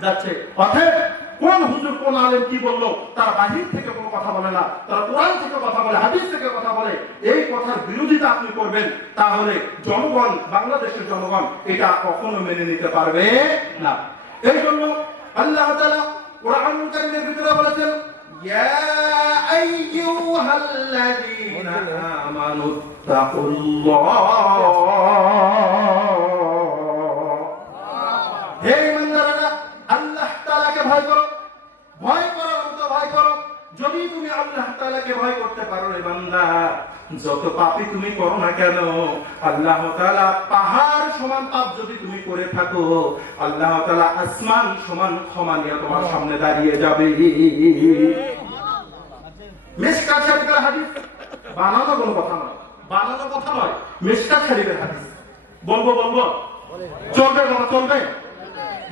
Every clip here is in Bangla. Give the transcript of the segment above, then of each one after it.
যাচ্ছে। অতএব কোন হুজুর কোন আলেম কি বললো, তারা বাহির থেকে কোনো কথা বলে না, তারা কোরআন থেকে কথা বলে, হাদিস থেকে কথা বলে। এই কথার বিরোধিতা আপনি করবেন, তাহলে জনগণ, বাংলাদেশের জনগণ এটা কখনো মেনে নিতে পারবে না। এই জন্য আল্লাহ তাআলা কোরআনুল কারীমের ভিতরে বলেছেন, ইয়া আইয়ুহাল্লাযীনা আমানুত্তাকুল্লাহ, হে ইমানদাররা, আল্লাহ তাআলাকে ভয় করো। ভয় করার মতো ভয় করো। যদি তুমি আল্লাহ তাআলাকে ভয় করতে পারো রে বান্দা, যত পাপই তুমি করো না কেন, আল্লাহ তাআলা পাহাড় সমান পাপ যদি তুমি করে থাকো, আল্লাহ তাআলা আসমান সমান ক্ষমা নিয়ে তোমার সামনে দাঁড়িয়ে যাবে। মিশকাত শরীফের হাদিস, বানানো কোনো কথা নয়, বানানো কথা নয়, মিশকাত শরীফের হাদিস। বলবো চলবে না? চলবে।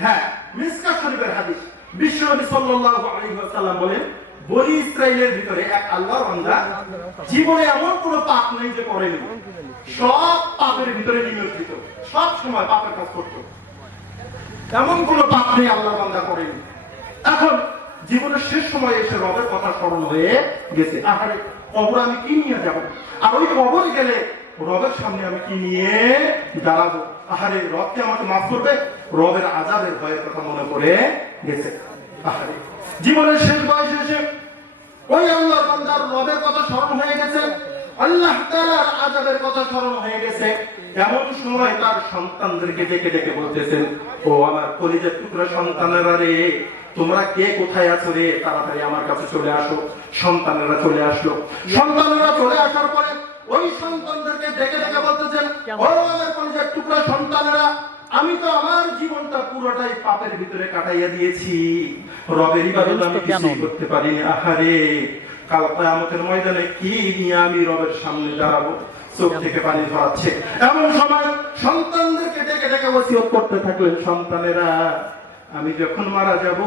হ্যাঁ, মিশকাত শরীফের হাদিস। বিশ্বনবী সাল্লাল্লাহু আলাইহি ওয়াসাল্লাম বলেন, বনি ইসরাইলের ভিতরে এক আল্লাহর বান্দা জীবনে এমন কোনো পাপ নেই যে করেনি। সব পাপের ভিতরে নিমজ্জিত, সব সময় পাপের কাজ করত। এমন কোনো পাপ নেই আল্লাহর বান্দা করেনি। এখন জীবনের শেষ সময়ে এসে রবের কথা স্মরণ হয়ে গেছে, আহারে কবর আমি কি নিয়ে যাব, আর ওই কবর গেলে রবের সামনে আমি কি নিয়ে দাঁড়াবো, আহারে রব কি আমাকে মাফ করবে? রবের আযাবের ভয়ের কথা মনে পড়ে গেছে। আহারে জীবনের শেষ বয়সে এসে ওই আল্লাহর বান্দার রবের কথা স্মরণ হয়ে গেছে, আল্লাহ তাআলার আযাবের কথা স্মরণ হয়ে গেছে। এমন সময় তার সন্তানদেরকে ডেকে ডেকে বলতেছেন, ও আমার কলিজার টুকরা সন্তানেরা রে, তোমরা কে কোথায় আছো রে, তাড়াতাড়ি আমার কাছে চলে আসো। সন্তানেরা চলে আসলো। সন্তানেরা চলে আসার পরে ওই সন্তানদেরকে ডেকে ডেকে বলতেছেন, ও আমার কলিজার টুকরা সন্তানেরা, আমি তো আমার জীবনটা পুরোটাই পাপের ভিতরে কাটাইয়া দিয়েছি, রবের ইবাদত আমি কিছুই করতে পারিনি। আহারে কাল কিয়ামতের ময়দানে কি নিয়ে আমি রবের সামনে দাঁড়াবো? চোখ থেকে পানি ঝরাচ্ছে। এমন সময় সন্তানদেরকে ডেকে ডেকে ওসিয়ত করতে থাকলেন, সন্তানেরা, আমি যখন মারা যাব,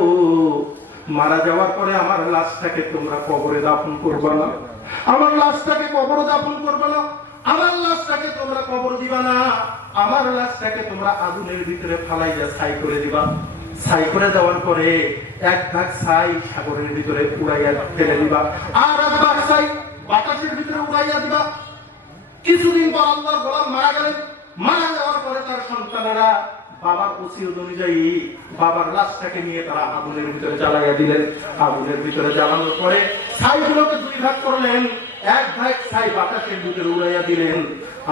মারা যাওয়ার পরে আমার লাশটাকে তোমরা কবরে দাফন করবে না, আমার লাশটাকে কবরে দাফন করবে না, আমার লাশটাকে তোমরা কবর দিবা না, আমার লাশটাকে তোমরা আগুনের ভিতরে ফালাইয়া ছাই করে দিবা। ছাই করে দেওয়ার পরে এক ভাগ ছাই সাগরের ভিতরে উড়াইয়া ফেলে দিবা, আর এক ভাগ ছাই বাতাসের ভিতরে উড়াইয়া দিবা। কিছুদিন পর আল্লাহর গোলাম মারা গেলেন। মারা যাওয়ার পরে তার সন্তানেরা বাবার ওসিয়ত অনুযায়ী বাবার লাশটাকে নিয়ে তারা আগুনের ভিতরে জ্বালাইয়া দিলেন। আগুনের ভিতরে জ্বালানোর পরে ছাইগুলোকে দুই ভাগ করলেন, এক ভাগ ছাই বাতাসের ভিতরে উড়াইয়া দিলেন,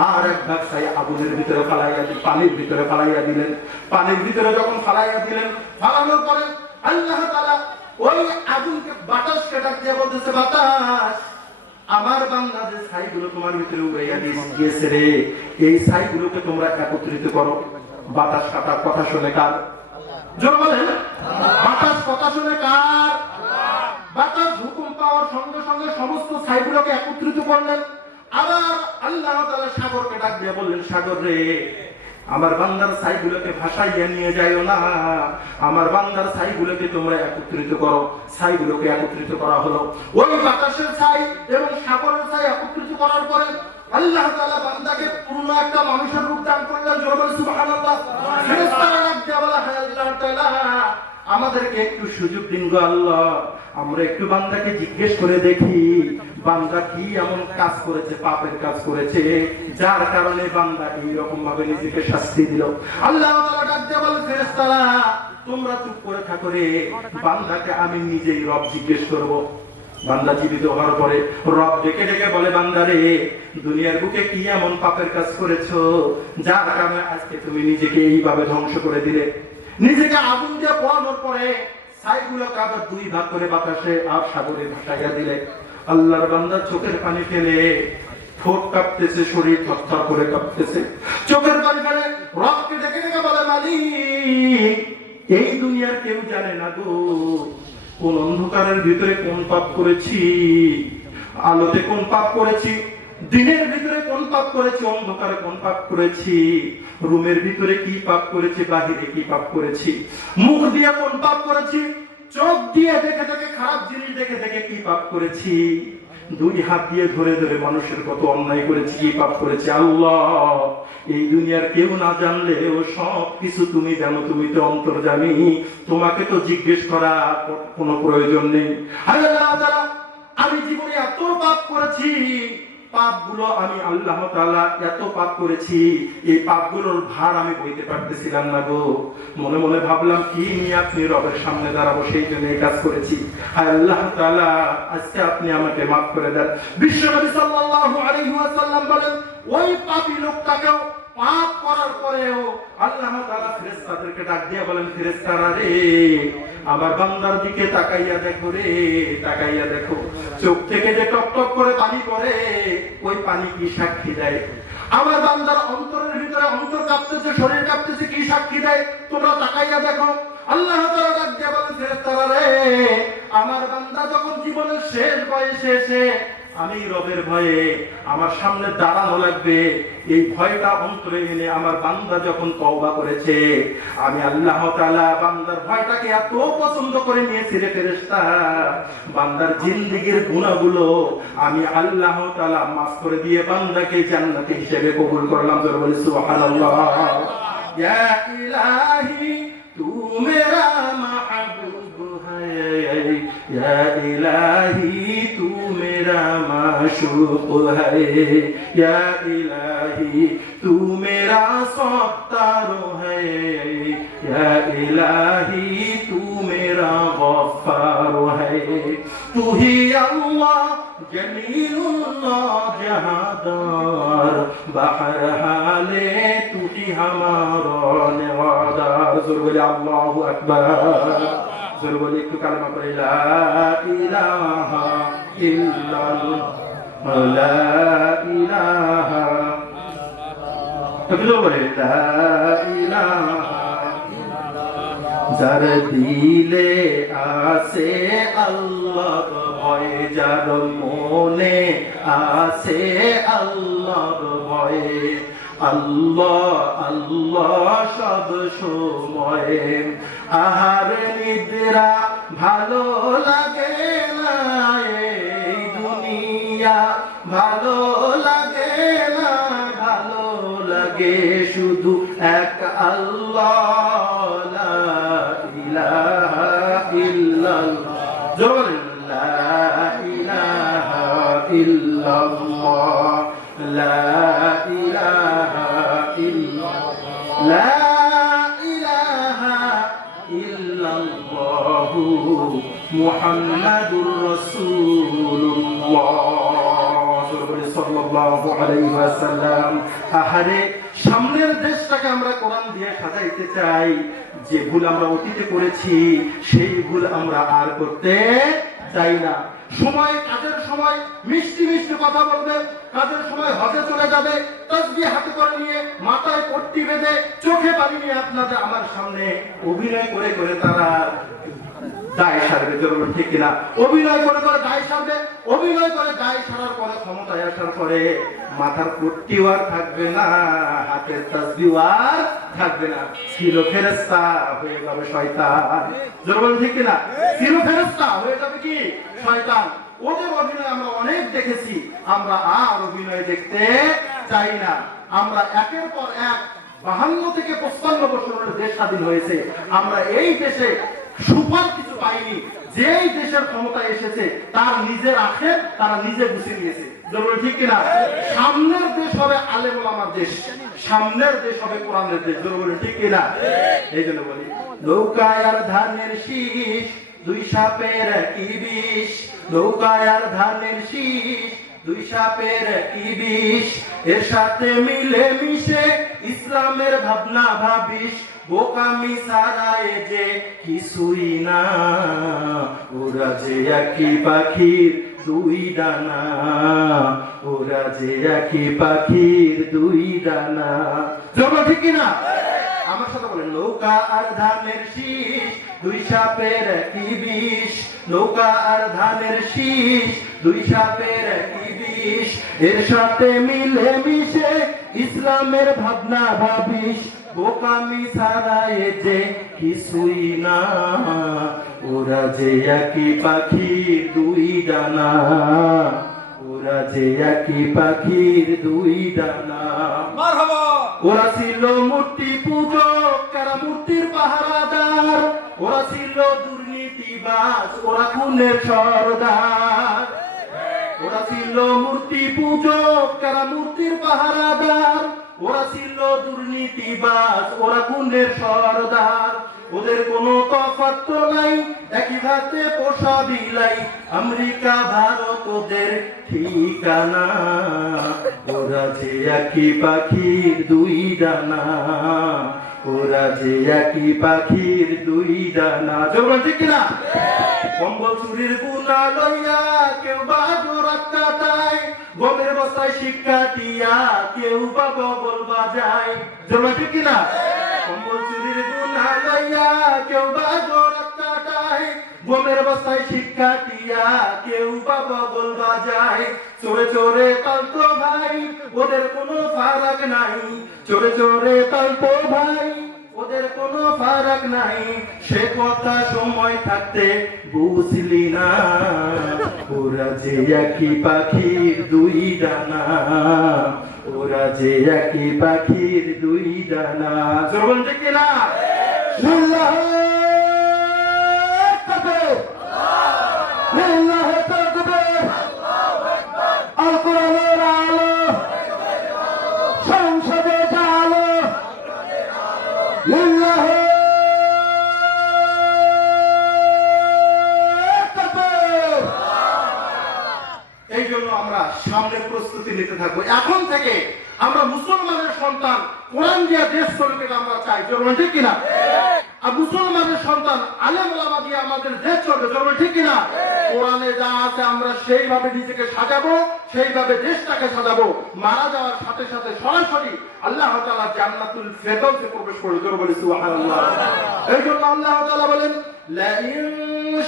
আর এক ভাগ ছাই আগুনের ভিতরে ফালাইয়া পানির ভিতরে ফালাইয়া দিলেন। পানির ভিতরে যখন ফালাইয়া দিলেন, ফালানোর পরে আল্লাহ তাআলা ওই আগুনকে বাতাসকে ডাক দিয়ে বলতেছে, বাতাস, আমার বান্দা যে ছাইগুলো তোমার ভিতরে উড়াইয়া দিয়েছে রে, এই ছাইগুলোকে তোমরা একত্রিত করো। বাতাস কাটার কথা শুনে কার? জোরে বলেন, বাতাস কথা শুনে কার? বাতাস হুকুম পাওয়ার সঙ্গে সঙ্গে সমস্ত ছাইগুলোকে একত্রিত করলেন। আবার আল্লাহ তাআলা সাগরকে ডাক দিয়ে বললেন, সাগর রে, আমার বান্দার ছাইগুলোকে ভাসাইয়া নিয়ে যাইও না, আমার বান্দার ছাইগুলোকে তোমরা একত্রিত করো। ছাইগুলোকে একত্রিত করা হলো। ওই বাতাসের ছাই এবং সাগরের ছাই একত্রিত করার পরে আল্লাহ তাআলা বান্দাকে পূর্ণ একটা মানুষের রূপ দান করলেন। জোরে সুবহানাল্লাহ। ফেরেশতারা ডাক দিয়ে বলে, হে আল্লাহ তাআলা, আমাদেরকে একটু সুযোগ দিন গো আল্লাহ, আমরা একটু বান্দাকে জিজ্ঞেস করে দেখি, বান্দা কি এমন কাজ করেছে, পাপের কাজ করেছে, যার কারণে বান্দা এইরকম ভাবে নিজেকে শাস্তি দিল। আল্লাহ তাআলা ডাক দিয়ে বলে, ফেরেশতারা, তোমরা চুপ করে থাকো রে, বান্দাকে আমি নিজেই রব জিজ্ঞেস করব। বান্দা জীবিত হওয়ার পরে রব ডেকে ডেকে বলে, বান্দা রে, দুনিয়ার বুকে কি এমন পাপের কাজ করেছো, যার কারণে আজকে তুমি নিজেকে এইভাবে ধ্বংস করে দিলে? নিজেকে আগুন দিয়ে পোড়ানোর পরে ছাইগুলোকে আবার দুই ভাগ করে বাতাসে আর সাগরে ভাসাইয়া দিলে। আল্লাহর বান্দা চোখের পানি ফেলে, ঠোঁট কাঁপতেছে, শরীর থরথর করে কাঁপতেছে, চোখের পানি ফেলে রবকে ডেকে ডেকে বলে, মালিক, এই দুনিয়ার কেউ জানে না গো, কোন অন্ধকারের ভিতরে কোন পাপ করেছি, আলোতে কোন পাপ করেছি, দিনের ভিতরে কোন পাপ করেছি, অন্ধকারে কোন পাপ করেছি, রুমের ভিতরে কি পাপ করেছি, বাহিরে কি পাপ করেছি, মুখ দিয়ে কোন পাপ করেছি, চোখ দিয়ে দেখে দেখে খারাপ জিনিস দেখে দেখে কি পাপ করেছি, দুই হাত দিয়ে ধরে ধরে মানুষের কত অন্যায় করেছি, কি পাপ করেছি। আল্লাহ, এই দুনিয়ার কেউ না জানলেও সব কিছু তুমি জানো, তুমি তো অন্তর্জামী, তোমাকে তো জিজ্ঞেস করা কোনো প্রয়োজন নেই। আমি জীবনে এত পাপ করেছি, পাপগুলো আমি আল্লাহ তাআলা এত পাপ করেছি, এই পাপগুলোর ভার আমি বইতে পারতেছিলাম না গো। মনে মনে ভাবলাম কি নিয়ে আপনি রবের সামনে দাঁড়াবো, সেই জন্য এই কাজ করেছি। আল্লাহ তাআলা আজকে আপনি আমাকে মাফ করে দেন। বিশ্বনবী সাল্লাল্লাহু আলাইহি ওয়াসাল্লাম বলেন, ওই পাপী লোকটাকেও পাপ করার পরেও আল্লাহ তাআলা ফেরেশতাদেরকে ডাক দিয়ে বলেন, ফেরেশতারা রে, আমার বান্দার দিকে তাকাইয়া দেখো রে, তাকাইয়া দেখো, চোখ থেকে যে টপ টপ করে পানি পড়ে, ওই পানি কি সাক্ষী দেয়? আমার বান্দার অন্তরের ভিতরে অন্তর কাঁপতেছে, শরীর কাঁপতেছে, কি সাক্ষী দেয়? তোমরা তাকাইয়া দেখো। আল্লাহ তাআলা ডাক দিয়ে বলেন, ফেরেশতারা রে, আমার বান্দা যখন জীবনের শেষ বয়সে এসে আমি রবের ভয়ে আমার সামনে দাঁড়ানো লাগবে, এই ভয়টা অন্তরে এনে আমার বান্দা যখন তওবা করেছে, আমি আল্লাহ তাআলা বান্দার ভয়টাকে এত পছন্দ করে নিয়েছি রে ফেরেশতা, বান্দার জিন্দেগীর গুনাহগুলো আমি আল্লাহ তাআলা মাফ করে দিয়ে বান্দাকে জান্নাতি হিসেবে কবুল করলাম। জোরে বলি সুবহানাল্লাহ। ইয়া ইলাহি তু মেরা মাহবুব হ্যায়, ইয়া ইলাহি তু मेरा माशूक है, या इलाही तू मेरा सत्तार है, या इलाही तू मेरा गफ्फार है, तू ही अल्लाह जमीलुल्लाह जहादार, बहर हाले तू ही हमारा निवादार। ज़रूर अल्लाहु अकबर। জোরে বলি একটু কালেমা পড়ে, লা ইলাহা ইল্লাল্লাহ, লা ইলাহা, একটু জোরে বলে, লা ইলাহা ইল্লাল্লাহ। যার দিলে আছে আল্লাহর ভয়, যার মনে আছে আল্লাহর ভয়, আল্লাহ আল্লাহ সব সময়, আহার নিদ্রা ভালো লাগে না, এই দুনিয়া ভালো লাগে না, ভালো লাগে শুধু এক আল্লাহ, লা ইলাহা ইল্লাল্লাহ। জোরে লা ইলাহা ইল্লাল্লাহ, লা ইলাহা ইল্লাল্লাহ, লা ইলাহা ইল্লাল্লাহ মুহাম্মাদুর রাসূলুল্লাহ সাল্লাল্লাহু আলাইহি ওয়াসাল্লাম। আহারে, সামনের দেশটাকে আমরা কোরআন দিয়ে সাজাইতে চাই। যে ভুল আমরা অতীতে করেছি, সেই ভুল আমরা আর করতে চাই না। সময়, কাজের সময় মিষ্টি মিষ্টি কথা বলবে, কাজের সময় হজে চলে যাবে, তাসবিহ হাতে করে নিয়ে, মাথায় পট্টি বেঁধে, চোখে পানি নিয়ে আপনাদের আমার সামনে অভিনয় করে করে তারা দায় সারবে। জরুরি ঠিক কিনা? অভিনয় করে করে দায় সারবে, অভিনয় করে দায় সারার পরে, ক্ষমতায় আসার পরে মাথার পট্টিও আর থাকবে না, হাতের তাসবিহ আর থাকবে না, ছিল ফেরেশতা হয়ে যাবে শয়তান। জরুরি ঠিক কিনা? ছিল ফেরেশতা হয়ে যাবে কি? শয়তান। ওদের অভিনয় আমরা অনেক দেখেছি, আমরা আর অভিনয় দেখতে চাই না। আমরা একের পর এক 52 থেকে 55 বছরের দেশ স্বাধীন হয়েছে, আমরা এই দেশে সুফল কিছু পাইনি। যেই দেশের ক্ষমতা এসেছে তার নিজের আখের তারা নিজে গুছিয়ে নিয়েছে। জরুরি ঠিক কিনা? সামনের দেশ হবে আলেম ওলামার দেশ, সামনের দেশ হবে কোরআনের দেশ। জরুরি ঠিক কিনা? এই জন্য বলি, নৌকায় আর ধানের শীষ, দুই সাপের কি বিষ, নৌকায় আর ধানের শীষ, দুই সাপের কি বিষ, এর সাথে মিলে মিশে ইসলামের ভাবনা ভাবিস, বোকামি সারায় যে কিছুই না, ওরা যে একই পাখির দুই ডানা, ওরা যে একই পাখির দুই ডানা। জমা ঠিক কিনা? আমার সাথে বলেন, নৌকা আর ধানের শীষ, দুই সাপের কি বিষ, নৌকা আর ধানের শীষ, দুই সাপের কি বিষ, এর সাথে মিলে মিশে ইসলামের ভাবনা ভাবিস, বোকামি ছাড়ায় যে কিছুই না, ওরা যে একই পাখি দুই ডানা, ওরা যে একই পাখির দুই ডানা। মারহাবা। ওরা ছিল মূর্তি পূজক, কারা মূর্তির পাহারাদার। ওরা ছিল দুর্নীতিবাজ, ওরা খুনের সর্দার। ওরা ছিল মূর্তি পূজক, কারা মূর্তির পাহারাদার। ওরা ছিল দুর্নীতিবাজ, ওরা খুনের সর্দার। ওদের কোনো তফাৎ তো নাই, একই ভাতে পোষা বিলাই। আমেরিকা ভারত ওদের ঠিকানা। ওরা যে একই পাখির দুই ডানা। ওরা যে একই পাখির দুই ডানা। জোর ঠিক কিনা? কম্বল চুরির গুণা লইয়া কেউ বা জোরাত কাটায়। গমের বস্তায় শিক্ষা দিয়া কেউ বা বগল বাজায়। জোর ঠিক কিনা? কম্বল চুরির গুণা লইয়া কেউ বা জোরাত কাটায়। গমের বস্তায় শিক্ষা দিয়া কেউ বা বগল বাজায়। চোরে চোরে তালতো ভাই, ওদের কোনো ফারাক নাই। চোরে চোরে তালতো ভাই, ওদের কোনো ফারাক নাই। সে কথা সময় থাকতে বুঝলি না। ওরা যে একই পাখির দুই ডানা। ওরা যে একই পাখির দুই ডানা। জোর ঠিক কিনা? লিল্লাহ তাকবীর, লিল্লাহ তাকবীর। আল কোরআনের আলো সংসদে আলো। লিল্লাহ তাকবীর। এই জন্য আমরা সামনে প্রস্তুতি নিতে থাকবো। এখন থেকে আমরা মুসলমানের সন্তান, কোরআন দিয়া দেশ চলবে আমরা চাই। জরুরি ঠিক কিনা? আর মুসলমানের সন্তান, আলেম ওলামা দিয়ে আমাদের দেশ চলবে। জরুরি ঠিক কিনা? কোরআনে যা আছে আমরা সেইভাবে নিজেকে সাজাবো, সেইভাবে দেশটাকে সাজাবো। মারা যাওয়ার সাথে সাথে সরাসরি আল্লাহ তাআলা জান্নাতুল ফেরদাউসে প্রবেশ করবে। জোরে বলি সুবহানাল্লাহ। এই জন্য আল্লাহ তাআলা বলেন, লা ইন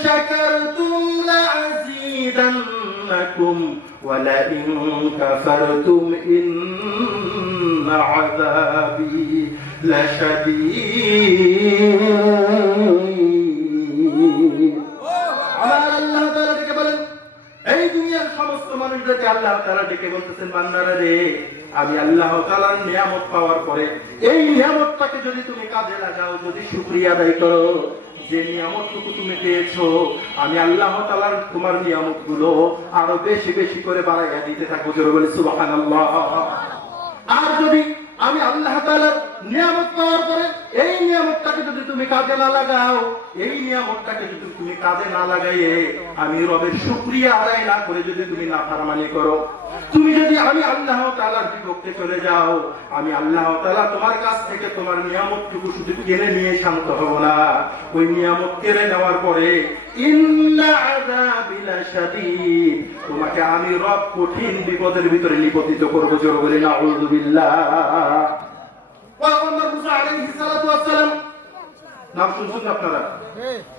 শাকারতুম লাযীদান্নাকুম ওয়া লা ইন কাফারতুম ইন্না আযাবি লাশাদীদ। আমার আল্লাহ তাআলা ডেকে বলেন, এই দুনিয়ার সমস্ত মানুষদেরকে আল্লাহ তাআলা ডেকে বলতেছেন, বান্দারা রে, আমি আল্লাহ তাআলার নিয়ামত পাওয়ার পরে এই নিয়ামতটাকে যদি তুমি কাজে লাগাও, যদি শুকরিয়া আদায় করো, যে নিয়ামতটুকু তুমি পেয়েছো, আমি আল্লাহ তাআলার তোমার নিয়ামতগুলো আরো বেশি বেশি করে বাড়াইয়া দিতে থাকবো। জোরে বলি সুবহানাল্লাহ। আর যদি আমি আল্লাহ তাআলার নিয়ামত পাওয়ার পরে এই নিয়ামতটাকে যদি তুমি কাজে না লাগাও, এই নিয়ামতটাকে যদি তুমি কাজে না লাগাইয়ে আমি রবের শুকরিয়া আদায় না করে যদি তুমি নাফরমানি করো, তুমি যদি আমি আল্লাহ তাআলার বিপক্ষে চলে যাও, আমি আল্লাহ তাআলা তোমার কাছ থেকে তোমার নিয়ামতটুকু শুধু কেড়ে নিয়ে শান্ত হব না, ওই নিয়ামত কেড়ে নেওয়ার পরে ইন্না আযাবি লাশাদীদ, তোমাকে আমি রব কঠিন বিপদের ভিতরে নিপতিত করব। জোরে বলি নাউযুবিল্লাহ। পয়গম্বর মুসা আলাইহিস সালাতু ওয়াস সালাম, নাম শুনছেন আপনারা?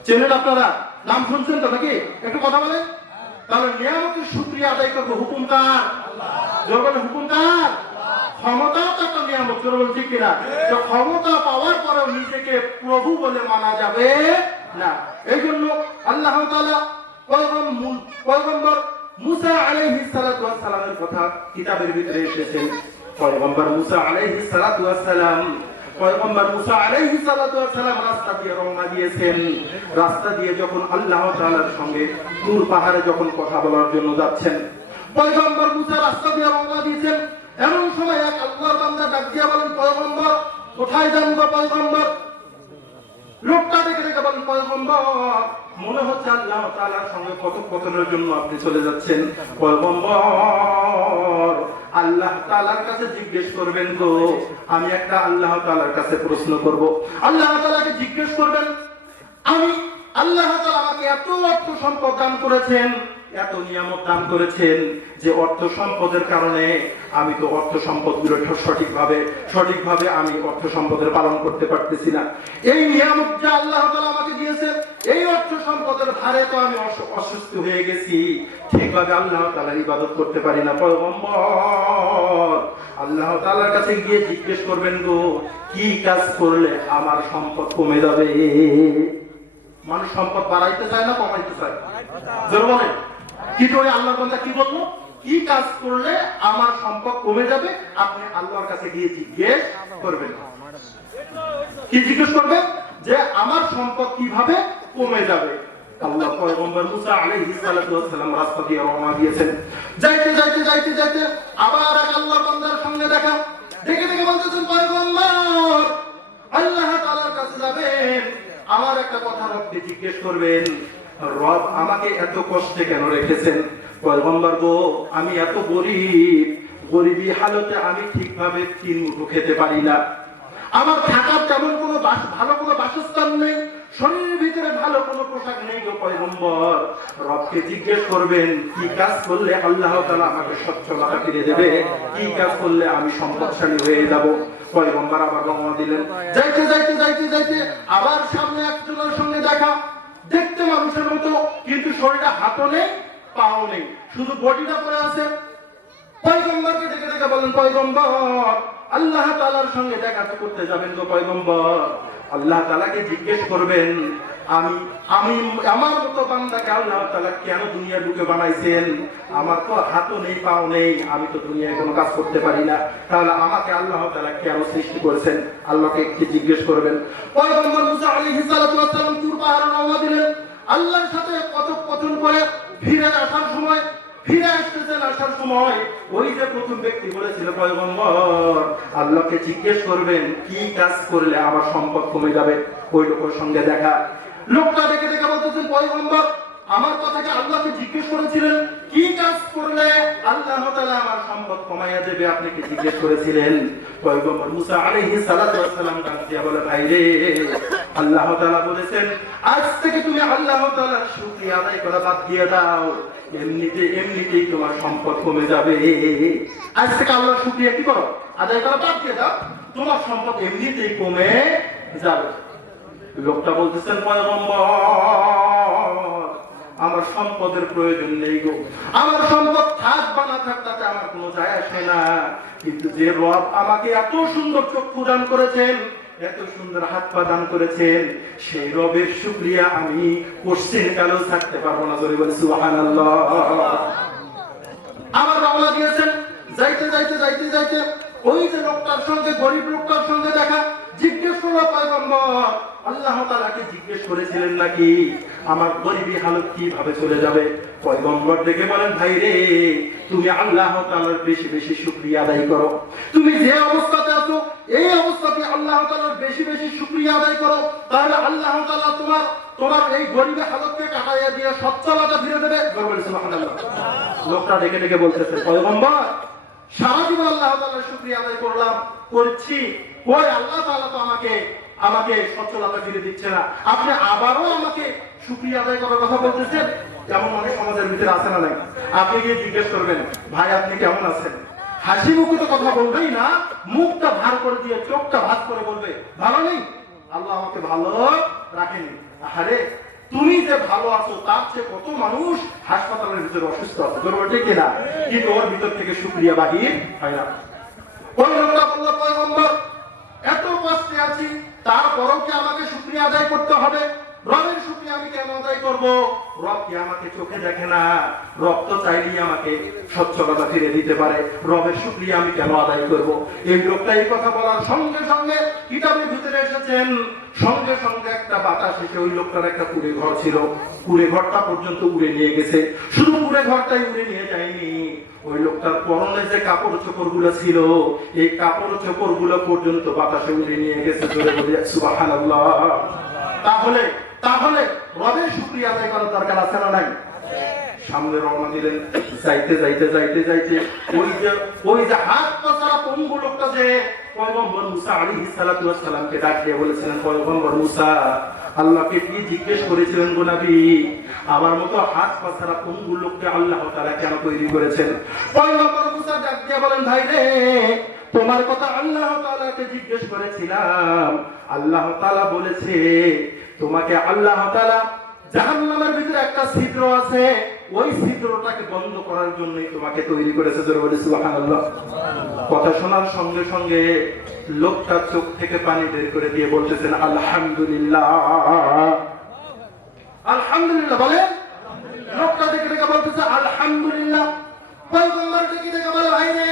চেনেন আপনারা? নাম শুনছেন তো নাকি? একটু কথা বলেন। তাহলে নিয়ামতের শুকরিয়া আদায় করবো। হুকুম কার? জোরে বলেন, হুকুম কার? ক্ষমতাও তো একটা নিয়ামত। জোরে বলেন ঠিক কিনা? তো ক্ষমতা পাওয়ার পরেও নিজেকে প্রভু বলে মানা যাবে না। এই জন্য আল্লাহ তাআলা পয়গম্বর মুসা আলাইহিস সালাতু ওয়াস সালামের কথা কিতাবের ভিতরে এসেছেন। পয়গম্বর মুসা আলাইহিস সালাতু ওয়াস সালাম, পয়গম্বর মুসা আলাইহিস সালাতু ওয়াস সালাম রাস্তা দিয়ে রওনা দিয়েছেন। রাস্তা দিয়ে যখন আল্লাহ তাআলার সঙ্গে তুর পাহাড়ে যখন কথা বলার জন্য যাচ্ছেন, পয়গম্বর মুসা রাস্তা দিয়ে রওনা দিয়েছেন। এমন সময় এক আল্লাহর বান্দা ডাক দিয়ে বলেন, পয়গম্বর কোথায় যান গো পয়গম্বর? লোকটা দেখে দেখে বলেন, পয়গম্বর মনে হচ্ছে আল্লাহ তাআলার সঙ্গে কথোপকথনের জন্য আপনি চলে যাচ্ছেন। পয়গম্বর আল্লাহ তাআলার কাছে জিজ্ঞেস করবেন গো, আমি একটা আল্লাহ তাআলার কাছে প্রশ্ন করব। আল্লাহ তাআলাকে জিজ্ঞেস করবেন, আমি আল্লাহ তাআলা আমাকে এত অর্থ সম্পদ দান করেছেন, এত নিয়ামত দান করেছেন, যে অর্থ সম্পদের কারণে আমি তো অর্থ সম্পদগুলো সঠিকভাবে আমি অর্থ সম্পদের পালন করতে পারতেছি না। এই নিয়ামত যা আল্লাহ তাআলা আমাকে দিয়েছেন, এই অর্থ সম্পদের ভারে তো আমি অসুস্থ হয়ে গেছি, ঠিকভাবে আল্লাহ তাআলার ইবাদত করতে পারি না। পয়গম্বর আল্লাহ তাআলার কাছে গিয়ে জিজ্ঞেস করবেন গো, কি কাজ করলে আমার সম্পদ কমে যাবে? মানুষ সম্পদ বাড়াইতে চায় না কমাইতে চায়? জোরে বলেন। কি করে আল্লাহর বান্দা কি বললো? কি কাজ করলে আমার সম্পদ কমে যাবে, আপনি আল্লাহর কাছে গিয়ে জিজ্ঞেস করবেন। কি জিজ্ঞেস করবেন? যে আমার সম্পদ কিভাবে কমে যাবে। আল্লাহ পয়গম্বর মুসা আলাইহিস সালাতু ওয়াস সালাম রাস্তা দিয়ে রওনা দিয়েছেন। যাইতে যাইতে যাইতে যাইতে আবার এক আল্লাহর বান্দার সঙ্গে দেখা। দেখে দেখে বলতেছেন, পয়গম্বর আল্লাহ তাআলার কাছে যাবেন, আমার একটা কথা রবকে জিজ্ঞেস করবেন, রব আমাকে এত কষ্টে কেন রেখেছেন? পয়গম্বর গো, আমি এত গরিব, গরিবী হালতে আমি ঠিকভাবে তিন মুঠো খেতে পারি না, আমার থাকার তেমন কোনো ভালো কোনো বাসস্থান নেই, শরীরের ভিতরে ভালো কোনো পোশাক নেই গো পয়গম্বর। রবকে জিজ্ঞেস করবেন কি কাজ করলে আল্লাহ তাআলা আমাকে সচ্ছলতা ফিরে দেবে, কি কাজ করলে আমি সম্পদশালী হয়ে যাব। পয়গম্বর আবার রওনা দিলেন। যাইতে যাইতে যাইতে যাইতে আবার সামনে একজনের সঙ্গে দেখা। দেখতে মানুষের মতো, কিন্তু শরীরে হাতও নেই পাও নেই, শুধু বডিটা পড়ে আছে। পয়গম্বরকে ডেকে ডেকে বলেন, পয়গম্বর আল্লাহ তাআলার সঙ্গে দেখা করতে যাবেন গো পয়গম্বর। আল্লাহ তাআলাকে জিজ্ঞেস করবেন, আমি আমি আমার মতো বান্দাকে আল্লাহ তাআলা কেন দুনিয়ার বুকে বানাইছেন? আমার তো হাতও নেই পাও নেই, আমি তো দুনিয়ায় কোনো কাজ করতে পারি না, তাহলে আমাকে আল্লাহ তাআলা কেন সৃষ্টি করেছেন? আল্লাহকে কি জিজ্ঞেস করবেন। পয়গম্বর মুসা আলাইহিস সালাতু ওয়াস সালাম তুর পাহাড়ে রওনা দিলেন। আল্লাহর সাথে কথোপকথন করে ফিরে আসার সময়, ফিরে আসতেছেন, আসার সময় ওই যে প্রথম ব্যক্তি বলেছিল পয়গম্বর আল্লাহকে জিজ্ঞেস করবেন কি কাজ করলে আমার সম্পদ কমে যাবে, ওই লোকের সঙ্গে দেখা। লোকটা দেখে দেখে বলতেছেন, পয়গম্বর আমার কথাকে আল্লাহকে জিজ্ঞেস করেছিলেন কি কাজ করলে আল্লাহ তাআলা আমার সম্পদ কমাইয়া দেবে, আপনি কি জিজ্ঞেস করেছিলেন? পয়গম্বর মুসা আলাইহিস সালাতু ওয়াস সালাম ডাক দিয়া বলে, ভাই রে, আল্লাহ তাআলা বলেছেন আজ থেকে তুমি আল্লাহ তাআলার শুকরিয়া আদায় করা বাদ দিয়ে দাও, এমনিতেই তোমার সম্পদ কমে যাবে। আজ থেকে আল্লাহর শুকরিয়া কি করো? আদায় করা বাদ দিয়ে দাও, তোমার সম্পদ এমনিতেই কমে যাবে। লোকটা বলতেছেন, পয়গম্বর আমার সম্পদের প্রয়োজন নেই গো, আমার সম্পদ থাক বা না থাক তাতে আমার কোনো যায় আসে না, কিন্তু যে রব আমাকে এত সুন্দর চক্ষু দান করেছেন, এত সুন্দর হাত পা দান করেছেন, সেই রবের শুকরিয়া আমি কোশ্চেন কালেও থাকতে পারবো না। জোরে বলি সুবহানাল্লাহ। আবার রওনা দিয়েছেন। যাইতে যাইতে যাইতে যাইতে ওই যে লোকটার সঙ্গে, গরিব লোকটার সঙ্গে দেখা। জিজ্ঞেস করলো, পয়গম্বর আল্লাহ তাআলাকে জিজ্ঞেস করেছিলেন নাকি আমার গরিবী হালত কিভাবে চলে যাবে? পয়গম্বর দেখে বলেন, ভাই রে, তুমি আল্লাহ তাআলার বেশি বেশি শুকরিয়া আদায় করো। তুমি যে অবস্থাতে আছো এই অবস্থাতে আল্লাহ তাআলার বেশি বেশি শুকরিয়া আদায় করো, তাহলে আল্লাহ তাআলা তোমার এই গরিবী হালতকে কাটাইয়া দিয়ে সচ্ছলতা ফিরে দেবে। সুবহানাল্লাহ। লোকটা ডেকে ডেকে বলতেছে, পয়গম্বর সারা জীবন আল্লাহ তাআলার শুকরিয়া আদায় করছি, ওই আল্লাহ তাআলা তো আমাকে সচ্ছলতা ফিরে দিচ্ছে না, আপনি আবারও আমাকে শুকরিয়া আদায় করার কথা বলতেছেন। যেমন অনেক সমাজের ভিতরে আছে না নাই, আপনি গিয়ে জিজ্ঞেস করবেন, ভাই আপনি কেমন আছেন? হাসি মুখে তো কথা বলবেই না, মুখটা ভার করে দিয়ে চোখটা ভাঁজ করে বলবে ভালো নেই, আল্লাহ আমাকে ভালো রাখেনি। আরে তুমি যে ভালো আছো তার চেয়ে কত মানুষ হাসপাতালের ভিতরে অসুস্থ আছে, ঠিক কিনা? কিন্তু ওর ভিতর থেকে শুকরিয়া বাহির হয় না। ওই লোকটা বলল, পয়গম্বর এত কষ্টে আছি, তারপরও কি আমাকে শুকরিয়া আদায় করতে হবে? রবের শুকরিয়া আমি কেন আদায় করবো? রব কি আমাকে চোখে দেখে না? রব তো চাইলেই আমাকে সচ্ছলতা ফিরে দিতে পারে, রবের শুকরিয়া আমি কেন আদায় করব? এই লোকটা এই কথা বলার সঙ্গে সঙ্গে কিতাবের ভিতরে এসেছেন, সঙ্গে সঙ্গে একটা বাতাস এসে ওই লোকটার একটা কুড়ে ঘর ছিল, কুড়ে ঘরটা পর্যন্ত উড়ে নিয়ে গেছে। শুধু কুড়ে ঘরটাই উড়ে নিয়ে যায়নি, ওই লোকটার পরনে যে কাপড় চোপড় গুলো ছিল এই কাপড় চোপড় গুলো পর্যন্ত বাতাসে উড়ে নিয়ে গেছে। জোরে বলি সুবহানাল্লাহ। তাহলে রবের শুকরিয়া আদায় করার দরকার আছে না নাই? সামনে রওনা দিলেন। যাইতে যাইতে যাইতে যাইতে ওই যে হাত পা ছাড়া পঙ্গু লোকটা যে পয়গম্বর মুসা আলাইহিস সালাতু ওয়াস সালামকে ডাক দিয়ে বলেছিলেন, পয়গম্বর মুসা আল্লাহকে কি জিজ্ঞেস করেছিলেন গো নবী, আমার মতো হাত পা ছাড়া পঙ্গু লোককে আল্লাহ তাআলা কেন তৈরি করেছেন? পয়গম্বর মুসা ডাক দিয়ে বলেন, ভাই রে, তোমার কথা আল্লাহ তাআলাকে জিজ্ঞেস করেছিলাম, আল্লাহ তাআলা বলেছে তোমাকে আল্লাহ তাআলা জাহান্নামের ভিতরে একটা ছিদ্র আছে, ওই ছিদ্রটাকে বন্ধ করার জন্যই তোমাকে তৈরি করেছে। জোরে বলি সুবহানাল্লাহ। কথা শোনার সঙ্গে সঙ্গে লোকটা চোখ থেকে পানি বের করে দিয়ে বলতেছেন, আলহামদুলিল্লাহ, আলহামদুলিল্লাহ। বলেন, লোকটা দেখে দেখে বলতেছে আলহামদুলিল্লাহ। পয়গম্বর ডেকে ডেকে বলে, ভাই রে,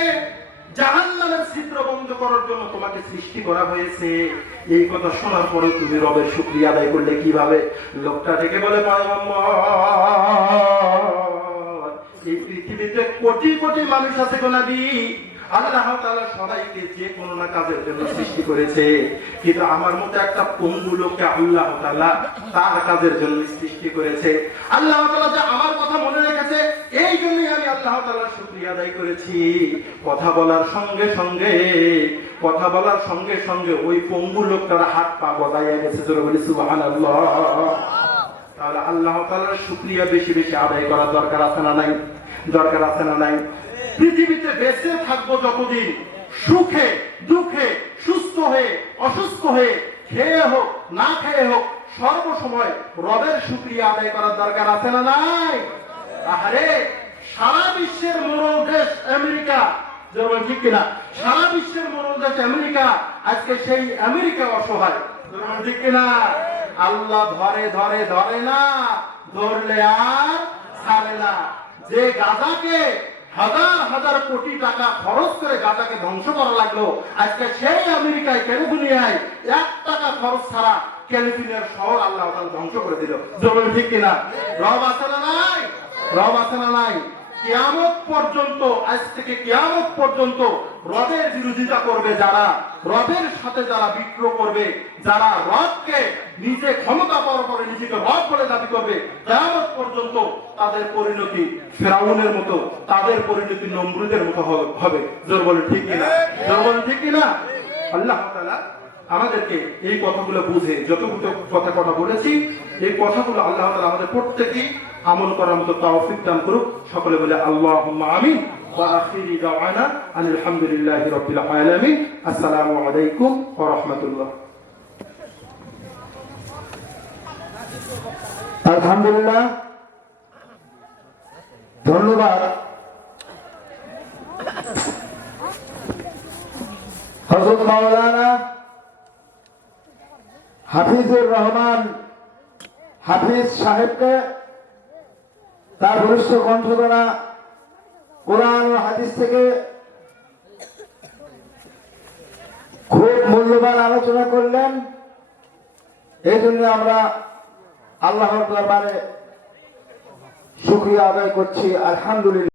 জাহান্নামের ছিদ্র বন্ধ করার জন্য তোমাকে সৃষ্টি করা হয়েছে। এই কথা শোনার পরে তুমি রবের শুকরিয়া আদায় করলে কিভাবে? লোকটা ডেকে বলে, পয়গম্বর, এই পৃথিবীতে কোটি কোটি মানুষ আছে গো নবী, আল্লাহ তাআলা সবাইকে যে কোনো না কাজের জন্য সৃষ্টি করেছে, কিন্তু আমার মতো একটা পঙ্গু লোককে আল্লাহ তাআলা তার কাজের জন্য সৃষ্টি করেছে। আল্লাহ তাআলা যে আমার কথা মনে রেখেছে, এই জন্যই আমি আল্লাহ তাআলার শুকরিয়া আদায় করেছি। কথা বলার সঙ্গে সঙ্গে ওই পঙ্গু লোকটার হাত পা গজাইয়া গেছে। জোরে বলি সুবহানাল্লাহ। তাহলে আল্লাহ তাআলার শুকরিয়া বেশি বেশি আদায় করার দরকার আছে না নাই? দরকার আছে না নাই? পৃথিবীতে বেঁচে থাকবো যতদিন, সুখে দুঃখে, সুস্থ হয়ে অসুস্থ হয়ে, খেয়ে হোক না খেয়ে হোক, সর্বসময় রবের শুকরিয়া আদায় করার দরকার আছে না নাই? আহারে, সারা বিশ্বের মোড়ল দেশ আমেরিকা, যেমন ঠিক কিনা, সারা বিশ্বের মোড়ল দেশ আমেরিকা, আজকে সেই আমেরিকা অসহায়, যেমন ঠিক কিনা। আল্লাহ ধরে ধরে ধরে না, ধরলে আর ছাড়ে না। যে গাজাকে হাজার হাজার কোটি টাকা খরচ করে গাজাকে ধ্বংস করা লাগলো, আজকে সেই আমেরিকায়, ক্যালিফোর্নিয়ায় 1 টাকা খরচ ছাড়া ক্যালিফোর্নিয়ার শহর আল্লাহ তাআলা ধ্বংস করে দিল। জরুরি ঠিক কিনা? রব আছে না নাই? রব আছে না নাই? কিয়ামত পর্যন্ত, আজ থেকে কিয়ামত পর্যন্ত রবের বিরোধিতা করবে যারা, রবের সাথে যারা বিদ্রোহ করবে, যারা রবকে নিজে ক্ষমতা পাওয়ার পরে নিজেকে রব বলে দাবি করবে, কিয়ামত পর্যন্ত তাদের পরিণতি ফিরাউনের মতো, তাদের পরিণতি নমরুদের মতো হবে। জোর বলে ঠিক কিনা? জোর বলে ঠিক কিনা? আল্লাহ তাআলা আমাদেরকে এই কথাগুলো বুঝে যতগুলো কথা বলেছি, এই কথাগুলো আল্লাহ তাআলা আমাদের প্রত্যেকই আমল করার মতো তৌফিক দান করুক। সকলে বলে আল্লাহুম্মা আমিন। ওয়া আখিরি দাওয়ানা আলহামদুলিল্লাহি রাব্বিল আলামিন। আসসালামু আলাইকুম ওয়া রাহমাতুল্লাহ। আলহামদুলিল্লাহ, ধন্যবাদ হযরত মাওলানা হাফিজুর রহমান হাফিজ সাহেবকে তার বলিষ্ঠ কণ্ঠদ্বারা কোরআন ও হাদিস থেকে খুব মূল্যবান আলোচনা করলেন। এই জন্য আমরা আল্লাহর দরবারে শুকরিয়া আদায় করছি। আলহামদুলিল্লাহ।